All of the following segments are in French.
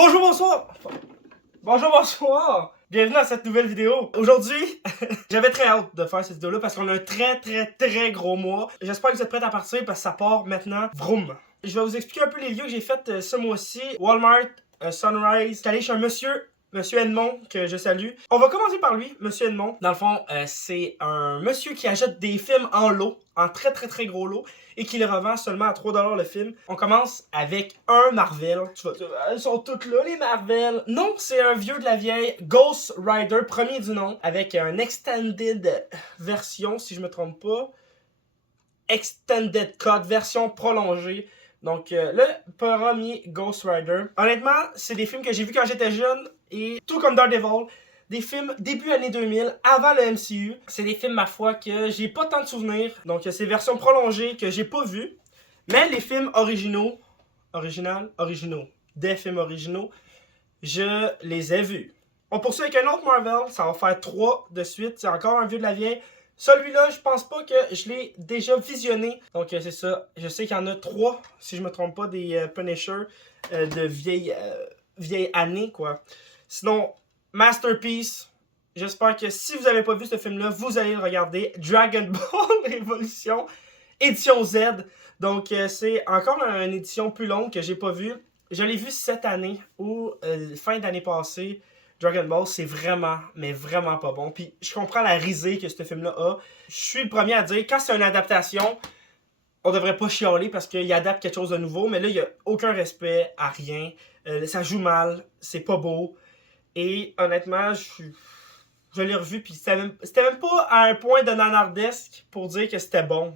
Bonjour, bonsoir! Bonjour, bonsoir! Bienvenue dans cette nouvelle vidéo. Aujourd'hui, j'avais très hâte de faire cette vidéo-là parce qu'on a un très gros mois. J'espère que vous êtes prêts à partir parce que ça part maintenant. Vroom! Je vais vous expliquer un peu les lieux que j'ai fait ce mois-ci. Walmart, Sunrise. J'étais allé chez un Monsieur Edmond, que je salue. On va commencer par lui, Monsieur Edmond. Dans le fond, c'est un monsieur qui achète des films en lot, en très gros lot, et qui les revend seulement à 3$ le film. On commence avec un Marvel. Tu vas dire, elles sont toutes là, les Marvel. Non, c'est un vieux de la vieille, Ghost Rider, premier du nom, avec un extended version, si je me trompe pas. Extended Cut, version prolongée. Donc, le premier Ghost Rider. Honnêtement, c'est des films que j'ai vus quand j'étais jeune. Et tout comme Daredevil, des films début année 2000, avant le MCU. C'est des films, ma foi, que j'ai pas tant de souvenirs. Donc, c'est versions prolongées que j'ai pas vues. Mais les films originaux, des films originaux, je les ai vus. On poursuit avec un autre Marvel. Ça va faire 3 de suite. C'est encore un vieux de la vieille. Celui-là, je pense pas que je l'ai déjà visionné. Donc, c'est ça. Je sais qu'il y en a 3, si je me trompe pas, des Punisher de vieille année, quoi. Sinon, Masterpiece. J'espère que si vous n'avez pas vu ce film-là, vous allez le regarder. Dragon Ball Evolution, édition Z. Donc, c'est encore une édition plus longue que j'ai pas vue. Je l'ai vu cette année ou fin d'année passée. Dragon Ball, c'est vraiment, mais vraiment pas bon. Puis je comprends la risée que ce film-là a. Je suis le premier à dire, quand c'est une adaptation, on devrait pas chialer parce qu'il adapte quelque chose de nouveau. Mais là, il n'y a aucun respect à rien. Ça joue mal, c'est pas beau. Et honnêtement, je l'ai revu, puis c'était même pas à un point de nanardesque pour dire que c'était bon.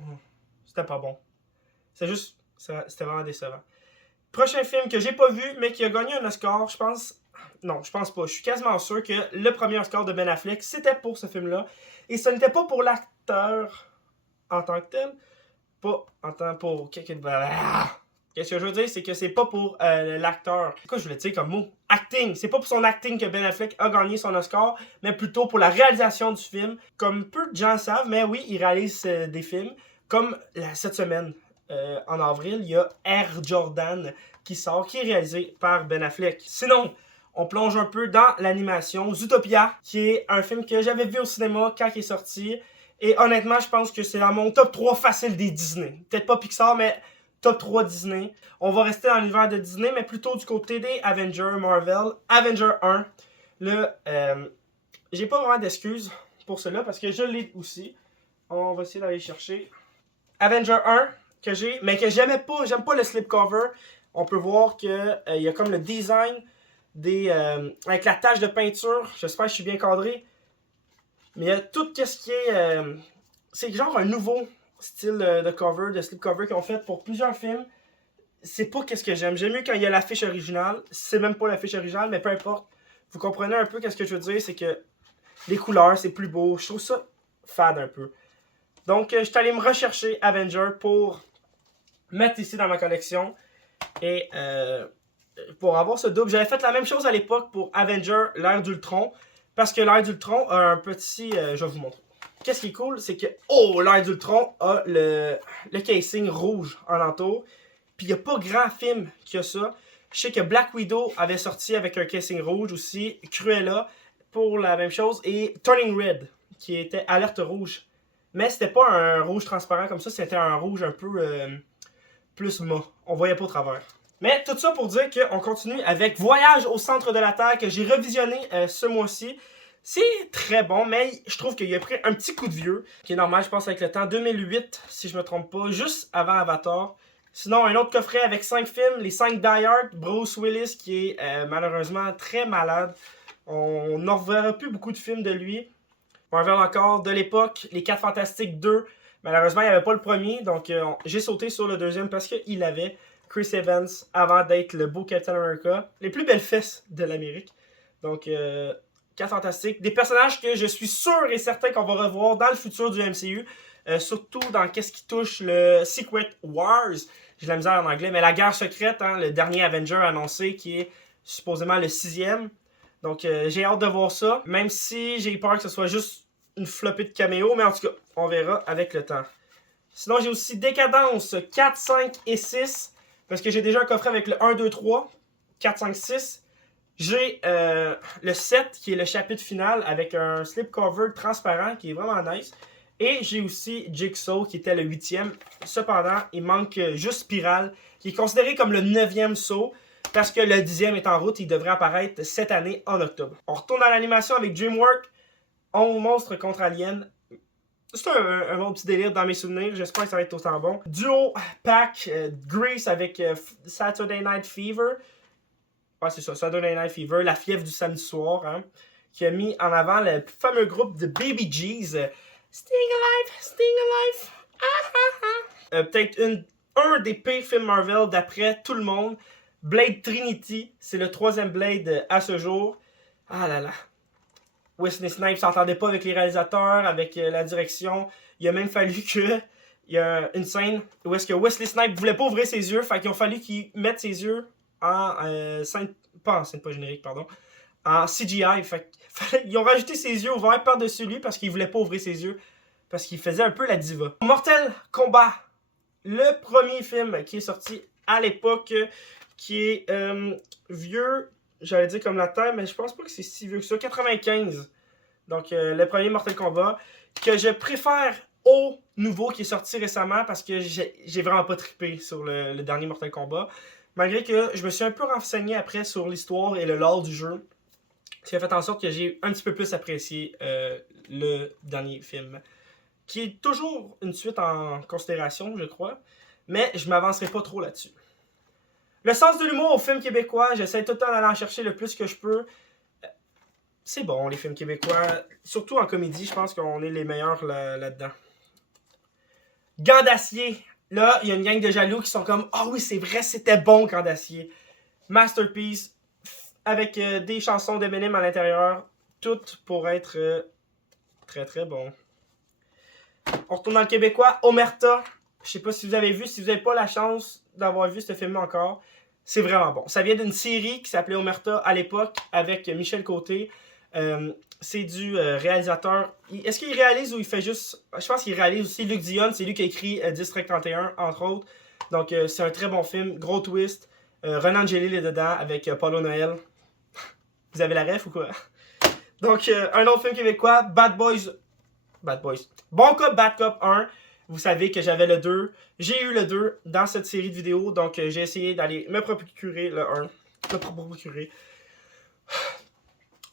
C'était pas bon. C'est juste, c'était vraiment décevant. Prochain film que j'ai pas vu, mais qui a gagné un Oscar, je pense... Non, je pense pas. Je suis quasiment sûr que le premier Oscar de Ben Affleck, c'était pour ce film-là. Et ce n'était pas pour l'acteur en tant que tel. Pas en tant pour... Qu'est-ce que je veux dire, c'est que c'est pas pour l'acteur. Quoi je voulais dire comme mot? Acting. C'est pas pour son acting que Ben Affleck a gagné son Oscar, mais plutôt pour la réalisation du film. Comme peu de gens savent, mais oui, il réalise des films. Comme cette semaine, en avril, il y a Air Jordan qui sort, qui est réalisé par Ben Affleck. Sinon, on plonge un peu dans l'animation. Zootopia, qui est un film que j'avais vu au cinéma quand il est sorti. Et honnêtement, je pense que c'est dans mon top 3 facile des Disney. Peut-être pas Pixar, mais top 3 Disney. On va rester dans l'univers de Disney, mais plutôt du côté des Avengers Marvel. Avenger 1. Là, j'ai pas vraiment d'excuses pour cela parce que je l'ai aussi. On va essayer d'aller chercher. Avenger 1 que j'ai, mais que j'aimais pas. J'aime pas le slipcover. On peut voir que il y a comme le design des avec la tache de peinture. J'espère que je suis bien cadré. Mais il y a tout ce qui est... c'est genre un nouveau style de cover, de slipcover qu'ils ont fait pour plusieurs films. C'est pas qu'est-ce que j'aime. J'aime mieux quand il y a l'affiche originale. C'est même pas l'affiche originale, mais peu importe. Vous comprenez un peu qu'est-ce que je veux dire, c'est que les couleurs, c'est plus beau. Je trouve ça fade un peu. Donc, je suis allé me rechercher Avenger pour mettre ici dans ma collection. Et pour avoir ce double, j'avais fait la même chose à l'époque pour Avenger, l'ère d'Ultron. Parce que l'ère d'Ultron a un petit... je vais vous montrer. Qu'est-ce qui est cool, c'est que... Oh, l'ère d'Ultron a le casing rouge en entour. Puis il n'y a pas grand film qui a ça. Je sais que Black Widow avait sorti avec un casing rouge aussi. Cruella pour la même chose. Et Turning Red, qui était alerte rouge. Mais c'était pas un rouge transparent comme ça. C'était un rouge un peu plus mat. On voyait pas au travers. Mais tout ça pour dire qu'on continue avec Voyage au centre de la Terre que j'ai revisionné ce mois-ci. C'est très bon, mais je trouve qu'il a pris un petit coup de vieux, qui est normal, je pense, avec le temps. 2008, si je me trompe pas, juste avant Avatar. Sinon, un autre coffret avec 5 films, les 5 Die Hard, Bruce Willis, qui est malheureusement très malade. On n'en reverra plus beaucoup de films de lui. Marvel encore, de l'époque, les 4 Fantastiques 2. Malheureusement, il n'y avait pas le premier, donc j'ai sauté sur le deuxième parce qu'il l'avait. Chris Evans, avant d'être le beau Captain America. Les plus belles fesses de l'Amérique. Donc, 4 Fantastiques. Des personnages que je suis sûr et certain qu'on va revoir dans le futur du MCU. Surtout dans qu'est-ce qui touche le Secret Wars. J'ai de la misère en anglais, mais la guerre secrète, hein, le dernier Avenger annoncé qui est supposément le 6e. Donc, j'ai hâte de voir ça. Même si j'ai peur que ce soit juste une flopée de caméos. Mais en tout cas, on verra avec le temps. Sinon, j'ai aussi Décadence 4, 5 et 6. Parce que j'ai déjà un coffret avec le 1, 2, 3, 4, 5, 6. J'ai le 7 qui est le chapitre final avec un slipcover transparent qui est vraiment nice. Et j'ai aussi Jigsaw qui était le 8e. Cependant, il manque juste Spiral qui est considéré comme le 9e saut parce que le 10e est en route. Il devrait apparaître cette année en octobre. On retourne à l'animation avec DreamWorks. On monstre contre Alien. C'est un bon petit délire dans mes souvenirs. J'espère que ça va être autant bon. Duo Pack Grease avec Saturday Night Fever. Ouais, c'est ça, Saturday Night Fever, la fièvre du samedi soir, hein, qui a mis en avant le fameux groupe de Baby G's. Sting Alive, Sting Alive. Ah, ah, ah. Peut-être un des pires films Marvel d'après tout le monde. Blade Trinity, c'est le 3e Blade à ce jour. Ah là là. Wesley Snipes s'entendait pas avec les réalisateurs, avec la direction. Il a même fallu que... Il y a une scène où est-ce que Wesley Snipes voulait pas ouvrir ses yeux, fait qu'il a fallu qu'il mette ses yeux en scène... Pas en scène pas générique, pardon. En CGI. Ils ont rajouté ses yeux ouverts par-dessus lui parce qu'il voulait pas ouvrir ses yeux. Parce qu'il faisait un peu la diva. Mortal Kombat. Le premier film qui est sorti à l'époque, qui est vieux, j'allais dire comme la Terre, mais je pense pas que c'est si vieux que ça. 95. Donc, le premier Mortal Kombat, que je préfère au nouveau qui est sorti récemment parce que j'ai vraiment pas trippé sur le dernier Mortal Kombat. Malgré que je me suis un peu renseigné après sur l'histoire et le lore du jeu. Ce qui a fait en sorte que j'ai un petit peu plus apprécié le dernier film. Qui est toujours une suite en considération, je crois. Mais je m'avancerai pas trop là-dessus. Le sens de l'humour au film québécois, j'essaie tout le temps d'aller en chercher le plus que je peux. C'est bon, les films québécois. Surtout en comédie, je pense qu'on est les meilleurs là-dedans. Gants d'acier. Là, il y a une gang de jaloux qui sont comme « Ah oui, c'est vrai, c'était bon, Gants d'acier. » Masterpiece, avec des chansons d'Eminem à l'intérieur. Toutes pour être très très bon. On retourne dans le québécois. Omerta. Je sais pas si vous avez vu. Si vous n'avez pas la chance d'avoir vu ce film encore, c'est vraiment bon. Ça vient d'une série qui s'appelait Omerta à l'époque avec Michel Côté. C'est du réalisateur. Est-ce qu'il réalise ou il fait juste... Je pense qu'il réalise aussi Luc Dion. C'est lui qui a écrit District 31, entre autres. Donc, c'est un très bon film. Gros twist. Renan Gélil est dedans avec Paulo Noël. Vous avez la ref ou quoi? Donc, un autre film québécois, Bad Boys. Bon Cop, Bad Cop 1. Vous savez que j'avais le 2. J'ai eu le 2 dans cette série de vidéos. Donc, j'ai essayé d'aller me procurer le 1.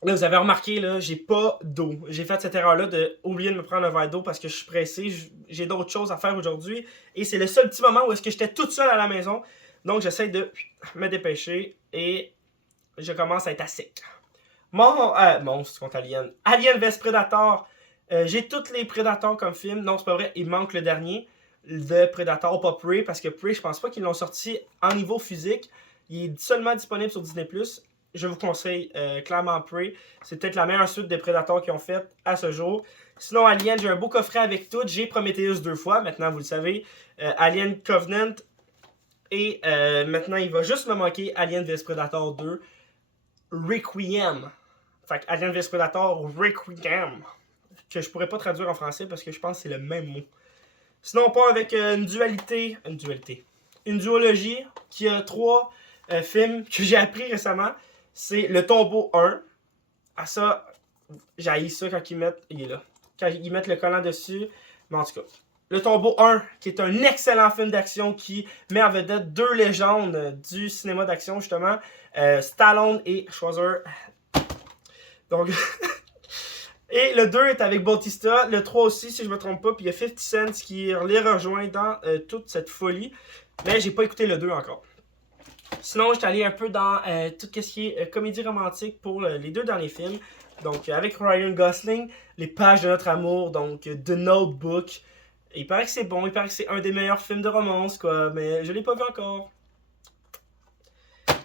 Là, vous avez remarqué, là, j'ai pas d'eau. J'ai fait cette erreur-là d'oublier de me prendre un verre d'eau parce que je suis pressé. J'ai d'autres choses à faire aujourd'hui. Et c'est le seul petit moment où est-ce que j'étais toute seule à la maison. Donc, j'essaie de me dépêcher. Et je commence à être à sec. Monstre contre Alien. Alien vs Predator. J'ai tous les Predators comme film. Non, c'est pas vrai. Il manque le dernier. Le Predator, pas Prey. Parce que Prey, je pense pas qu'ils l'ont sorti en niveau physique. Il est seulement disponible sur Disney+. Je vous conseille clairement Prey. C'est peut-être la meilleure suite des Predators qu'ils ont faite à ce jour. Sinon, Alien, j'ai un beau coffret avec tout. J'ai Prometheus 2 fois. Maintenant, vous le savez. Alien Covenant. Et maintenant, il va juste me manquer Alien vs Predator 2. Requiem. Fait que Alien vs Predator Requiem. Que je pourrais pas traduire en français parce que je pense que c'est le même mot. Sinon, on part avec une duologie qui a 3 films que j'ai appris récemment. C'est Le Tombeau 1. Ah ça, j'haïs ça quand ils mettent... Il est là. Quand ils mettent le collant dessus. Mais en tout cas, Le Tombeau 1, qui est un excellent film d'action qui met en vedette 2 légendes du cinéma d'action, justement. Stallone et Schwarzenegger. Donc... Et le 2 est avec Bautista, le 3 aussi si je me trompe pas, puis il y a 50 Cent qui les rejoint dans toute cette folie. Mais j'ai pas écouté le 2 encore. Sinon, j'étais allé un peu dans tout ce qui est comédie romantique pour les 2 derniers films. Donc avec Ryan Gosling, Les Pages de notre amour, donc The Notebook. Il paraît que c'est bon, il paraît que c'est un des meilleurs films de romance, quoi, mais je l'ai pas vu encore.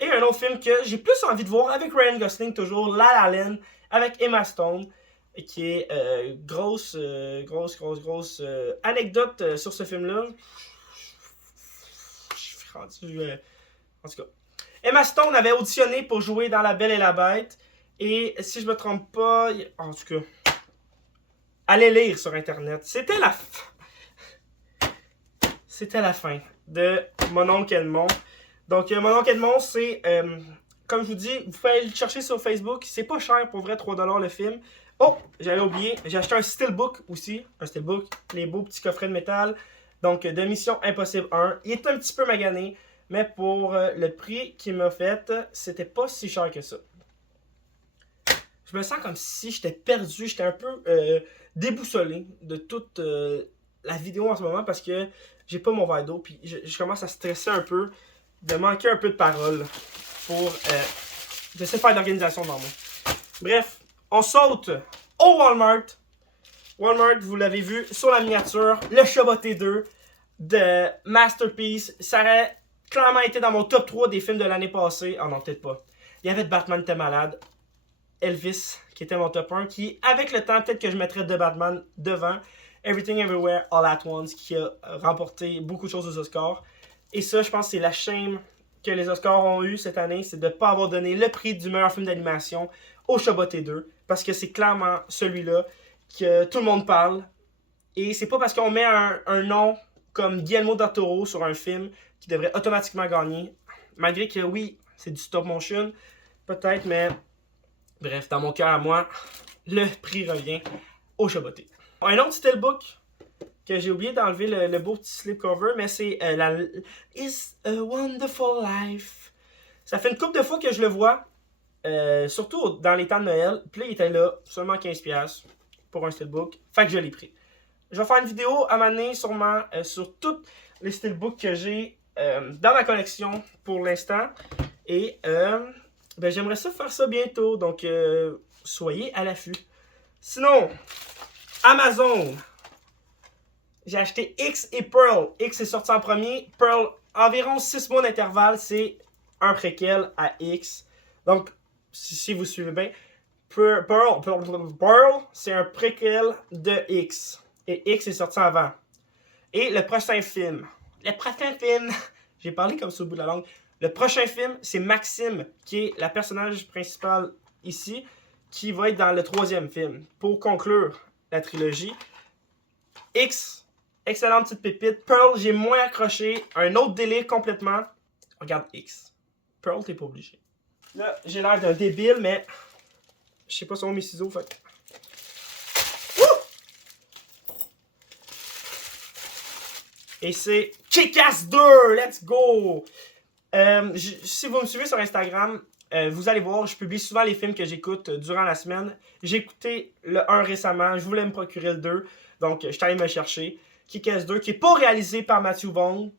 Et un autre film que j'ai plus envie de voir avec Ryan Gosling, toujours, La La Land, avec Emma Stone. Qui est grosse anecdote sur ce film-là. Je suis rendu... En tout cas. Emma Stone avait auditionné pour jouer dans La Belle et la Bête. Et si je me trompe pas... En tout cas... Allez lire sur Internet. C'était la fin de Mon oncle Edmond. Donc, Mon oncle Edmond, c'est comme je vous dis, vous pouvez aller le chercher sur Facebook. C'est pas cher pour vrai, 3$ le film. Oh, j'allais oublier, j'ai acheté un Steelbook aussi. Un Steelbook, les beaux petits coffrets de métal. Donc, de Mission Impossible 1. Il est un petit peu magané, mais pour le prix qu'il m'a fait, c'était pas si cher que ça. Je me sens comme si j'étais perdu, j'étais un peu déboussolé de toute la vidéo en ce moment parce que j'ai pas mon verre d'eau. Puis je commence à stresser un peu, de manquer un peu de parole pour j'essaie de faire de l'organisation dans moi. Bref, on saute au Walmart. Walmart, vous l'avez vu sur la miniature, le Chaboté 2 de Masterpiece. Ça aurait clairement été dans mon top 3 des films de l'année passée. Oh non, peut-être pas. Il y avait Batman était malade. Elvis, qui était mon top 1, qui, avec le temps, peut-être que je mettrais The Batman devant. Everything Everywhere All At Once, qui a remporté beaucoup de choses aux Oscars. Et ça, je pense que c'est la shame que les Oscars ont eu cette année, c'est de ne pas avoir donné le prix du meilleur film d'animation au Chaboté 2, parce que c'est clairement celui-là que tout le monde parle. Et c'est pas parce qu'on met un nom comme Guillermo del Toro sur un film qui devrait automatiquement gagner. Malgré que oui, c'est du stop motion, peut-être, mais bref, dans mon cœur à moi, le prix revient au Chaboté. Un autre steelbook que j'ai oublié d'enlever le beau petit slipcover, mais c'est la It's a Wonderful Life. Ça fait une couple de fois que je le vois, surtout dans les temps de Noël. Puis là, il était là, seulement 15$ pour un steelbook. Fait que je l'ai pris. Je vais faire une vidéo à m'amener sûrement sur tous les steelbooks que j'ai dans ma collection pour l'instant. Et ben, j'aimerais ça faire ça bientôt. Donc, soyez à l'affût. Sinon, Amazon. J'ai acheté X et Pearl. X est sorti en premier. Pearl, environ 6 mois d'intervalle, c'est un préquel à X. Donc, si vous suivez bien, Pearl c'est un préquel de X. Et X est sorti avant. Et le prochain film. J'ai parlé comme sur le bout de la langue. Le prochain film, c'est Maxime, qui est la personnage principale ici, qui va être dans le 3e film. Pour conclure la trilogie. X, excellente petite pépite. Pearl, j'ai moins accroché. Un autre délire complètement. Regarde X. Pearl, t'es pas obligé. Là, j'ai l'air d'un débile, mais je sais pas si on mes ciseaux, fait. Et c'est Kick-Ass 2! Let's go! Si vous me suivez sur Instagram, vous allez voir, je publie souvent les films que j'écoute durant la semaine. J'ai écouté le 1 récemment, je voulais me procurer le 2, donc je suis allé me chercher. Kick-Ass 2, qui n'est pas réalisé par Matthew Vaughn,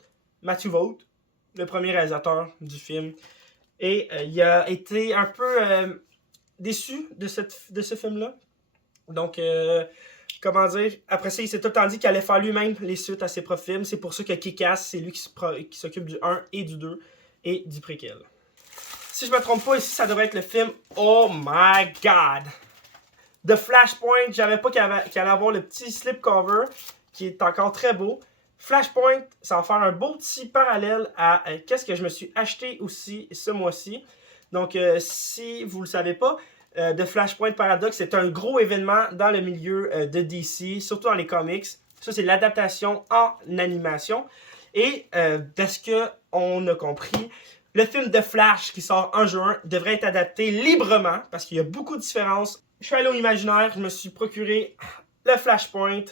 le premier réalisateur du film. Et il a été un peu déçu de ce film-là. Donc, comment dire, après ça, il s'est tout le temps dit qu'il allait faire lui-même les suites à ses propres films. C'est pour ça que Kick-Ass, c'est lui qui s'occupe du 1 et du 2 et du préquel. Si je me trompe pas, ici, ça devrait être le film Oh My God! The Flashpoint, je savais pas qu'il allait avoir le petit slipcover, qui est encore très beau. Flashpoint, ça va faire un beau petit parallèle à qu'est-ce que je me suis acheté aussi ce mois-ci. Donc, si vous le savez pas, The Flashpoint Paradox, c'est un gros événement dans le milieu de DC, surtout dans les comics. Ça, c'est l'adaptation en animation. Et de ce qu'on a compris, le film de Flash qui sort en juin devrait être adapté librement parce qu'il y a beaucoup de différences. Je suis allé au Imaginaire, je me suis procuré le Flashpoint.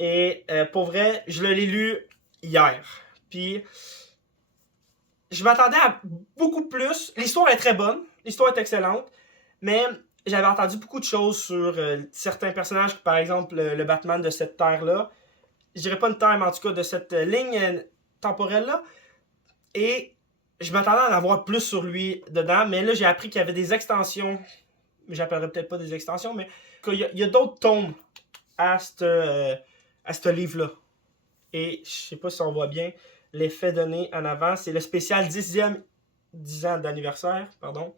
Et pour vrai, je l'ai lu hier. Puis, je m'attendais à beaucoup plus. L'histoire est très bonne, l'histoire est excellente. Mais j'avais entendu beaucoup de choses sur certains personnages, par exemple le Batman de cette terre-là. Je dirais pas une terre, mais en tout cas de cette ligne temporelle-là. Et je m'attendais à en avoir plus sur lui dedans, mais là j'ai appris qu'il y avait des extensions. J'appellerais peut-être pas des extensions, mais qu'il y a d'autres tomes à ce livre-là. Et je sais pas si on voit bien l'effet donné en avant. C'est le spécial 10 ans d'anniversaire, pardon.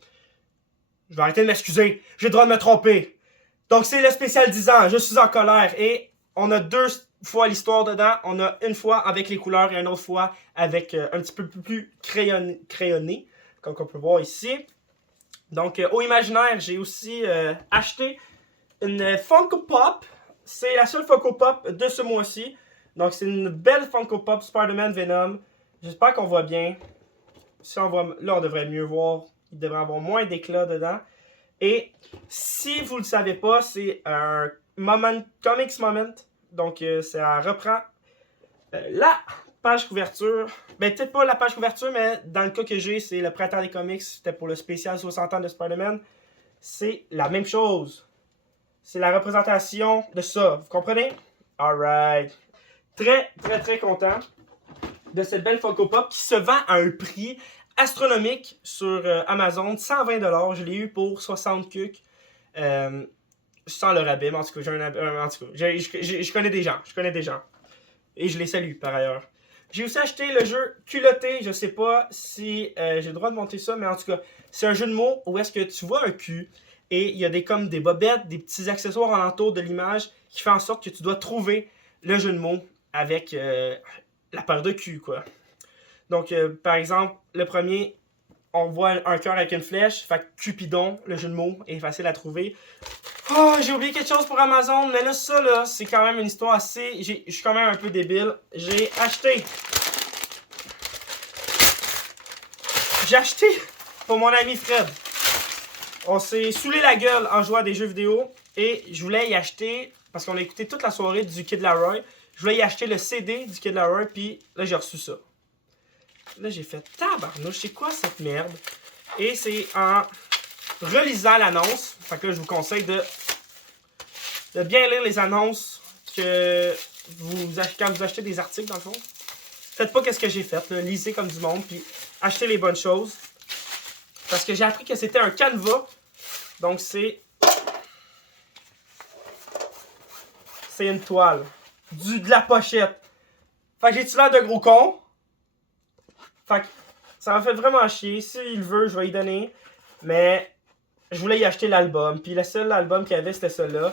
Je vais arrêter de m'excuser. J'ai le droit de me tromper. Donc, c'est le spécial 10 ans. Je suis en colère. Et on a 2 fois l'histoire dedans. On a une fois avec les couleurs et une autre fois avec un petit peu plus crayonné. Comme on peut voir ici. Donc, au Imaginaire, j'ai aussi acheté une Funko Pop. C'est la seule Funko Pop de ce mois-ci. Donc, c'est une belle Funko Pop Spider-Man Venom. J'espère qu'on voit bien. Si on voit, là, on devrait mieux voir. Il devrait avoir moins d'éclat dedans. Et si vous ne le savez pas, c'est un Comics Moment. Donc ça reprend la page couverture. Ben peut-être pas la page couverture, mais dans le cas que j'ai, c'est le Printemps des comics. C'était pour le spécial 60 ans de Spider-Man. C'est la même chose. C'est la représentation de ça. Vous comprenez? Alright. Très, très, très content de cette belle Funko Pop qui se vend à un prix astronomique sur Amazon. 120$. Je l'ai eu pour 60 cucs. Sans le rabais, mais en tout cas, je connais des gens. Je connais des gens. Et je les salue, par ailleurs. J'ai aussi acheté le jeu Culotté. Je sais pas si j'ai le droit de monter ça, mais en tout cas, c'est un jeu de mots où est-ce que tu vois un cul et il y a comme des bobettes, des petits accessoires alentour de l'image qui fait en sorte que tu dois trouver le jeu de mots avec la paire de cul, quoi. Donc, par exemple, le premier, on voit un cœur avec une flèche. Fait que Cupidon, le jeu de mots, est facile à trouver. Oh, j'ai oublié quelque chose pour Amazon, mais là, ça, là, c'est quand même une histoire assez... Je suis quand même un peu débile. J'ai acheté pour mon ami Fred. On s'est saoulé la gueule en jouant à des jeux vidéo et je voulais y acheter, parce qu'on a écouté toute la soirée du Kid Laroi, je voulais y acheter le CD du Kid Laroi, puis là, j'ai reçu ça. Là, j'ai fait tabarnouche, c'est quoi cette merde? Et c'est en relisant l'annonce, fait que là, je vous conseille de bien lire les annonces que quand vous achetez des articles, dans le fond. Faites pas ce que j'ai fait, là. Lisez comme du monde, puis achetez les bonnes choses. Parce que j'ai appris que c'était un canevas. Donc c'est une toile. De la pochette. Fait que j'ai-tu l'air de gros con? Fait que ça m'a fait vraiment chier. S'il veut, je vais y donner. Mais je voulais y acheter l'album. Puis le seul album qu'il y avait, c'était celui-là.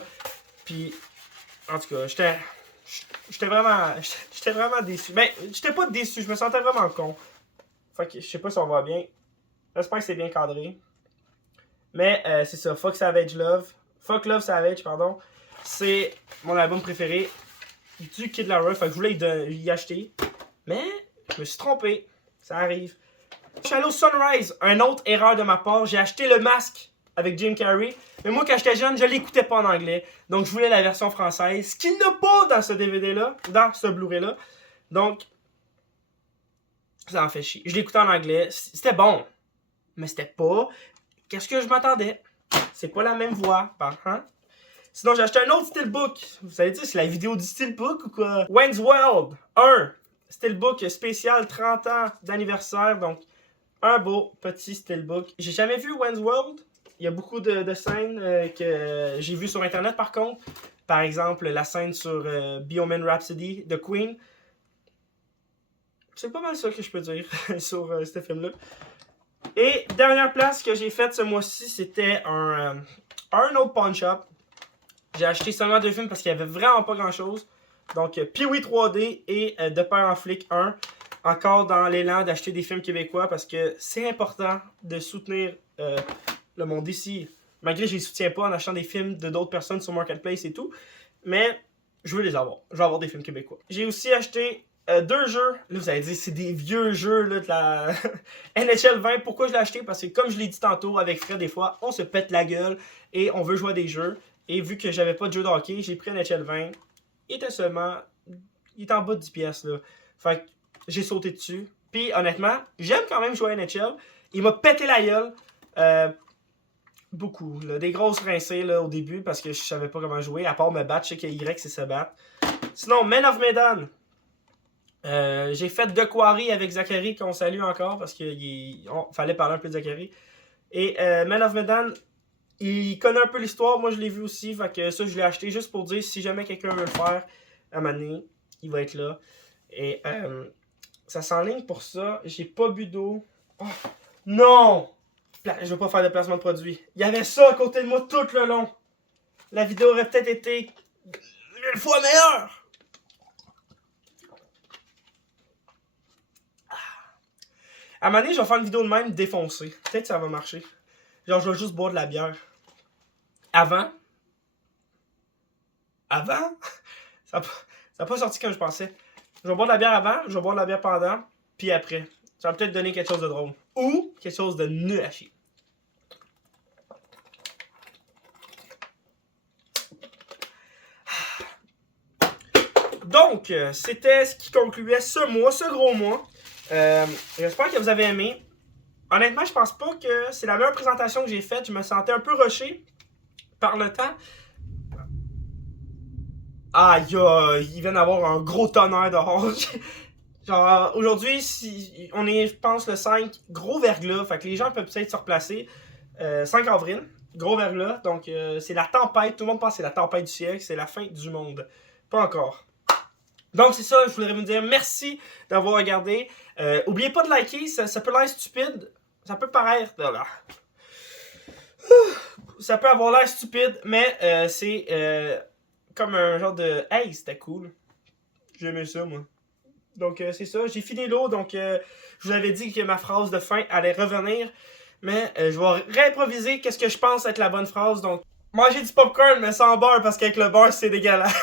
Puis, en tout cas, j'étais vraiment déçu. Ben, j'étais pas déçu, je me sentais vraiment con. Fait que je sais pas si on voit bien. J'espère que c'est bien cadré. Mais c'est ça, Fuck Love Savage, pardon. C'est mon album préféré du Kid Laroi. Fait que je voulais y acheter. Mais je me suis trompé. Ça arrive. Je suis allé au Sunrise. Une autre erreur de ma part. J'ai acheté le masque avec Jim Carrey. Mais moi, quand j'étais jeune, je l'écoutais pas en anglais. Donc, je voulais la version française. Ce qu'il n'y a pas dans ce DVD-là. Dans ce Blu-ray-là. Donc, ça en fait chier. Je l'écoutais en anglais. C'était bon. Mais c'était pas... Qu'est-ce que je m'attendais? C'est pas la même voix, hein? Sinon, j'ai acheté un autre Steelbook. Vous savez dire, c'est la vidéo du Steelbook ou quoi? Wayne's World 1. Steelbook spécial 30 ans d'anniversaire. Donc, un beau petit Steelbook. J'ai jamais vu Wayne's World. Il y a beaucoup de scènes que j'ai vues sur Internet, par contre. Par exemple, la scène sur Bohemian Rhapsody de Queen. C'est pas mal ça que je peux dire sur ce film-là. Et dernière place que j'ai faite ce mois-ci, c'était un autre pawn shop. J'ai acheté seulement 2 films parce qu'il n'y avait vraiment pas grand-chose. Donc, Pee-wee 3D et De Père en Flic 1. Encore dans l'élan d'acheter des films québécois parce que c'est important de soutenir le monde d'ici. Malgré que je ne les soutiens pas en achetant des films de d'autres personnes sur Marketplace et tout. Mais je veux les avoir. Je veux avoir des films québécois. J'ai aussi acheté 2 jeux. Là, vous allez dire, c'est des vieux jeux là, de la NHL 20. Pourquoi je l'ai acheté? Parce que comme je l'ai dit tantôt avec Fred, des fois, on se pète la gueule et on veut jouer à des jeux. Et vu que j'avais pas de jeu de hockey, j'ai pris NHL 20. Il était en bas de 10$. Là. Fait que j'ai sauté dessus. Puis honnêtement, j'aime quand même jouer à NHL. Il m'a pété la gueule. Beaucoup. Là. Des grosses rincées là, au début parce que je savais pas comment jouer. À part me battre, je sais que Y c'est se battre. Sinon, Men of Medan. J'ai fait The Quarry avec Zachary, qu'on salue encore parce qu'il fallait parler un peu de Zachary. Et Men of Medan, il connaît un peu l'histoire. Moi, je l'ai vu aussi. Fait que ça, je l'ai acheté juste pour dire si jamais quelqu'un veut le faire à un moment donné, il va être là. Et ça s'enligne pour ça. J'ai pas bu d'eau. Oh, non! Je veux pas faire de placement de produit. Il y avait ça à côté de moi tout le long. La vidéo aurait peut-être été 1000 fois meilleure. À un moment donné, je vais faire une vidéo de même défoncée. Peut-être que ça va marcher. Genre, je vais juste boire de la bière. Avant, ça n'a pas sorti comme je pensais. Je vais boire de la bière avant, je vais boire de la bière pendant, puis après. Ça va peut-être donner quelque chose de drôle. Ou quelque chose de nul à chier. Donc, c'était ce qui concluait ce mois, ce gros mois. J'espère que vous avez aimé. Honnêtement, je pense pas que c'est la meilleure présentation que j'ai faite. Je me sentais un peu rushé par le temps. Aïe, il vient d'avoir un gros tonnerre dehors. Genre, aujourd'hui, si, on est, je pense, le 5, gros verglas. Fait que les gens peuvent peut-être se replacer. 5 avril, gros verglas. Donc, c'est la tempête. Tout le monde pense que c'est la tempête du siècle. C'est la fin du monde. Pas encore. Donc, c'est ça. Je voudrais vous dire merci d'avoir regardé. Oubliez pas de liker. Ça peut l'air stupide. Ça peut paraître. Là. Ça peut avoir l'air stupide, mais c'est comme un genre de hey, c'était cool. J'aimais ça, moi. Donc, c'est ça. J'ai fini l'eau. Donc, je vous avais dit que ma phrase de fin allait revenir. Mais je vais réimproviser qu'est-ce que je pense être la bonne phrase. Donc, manger du popcorn, mais sans beurre, parce qu'avec le beurre, c'est dégueulasse.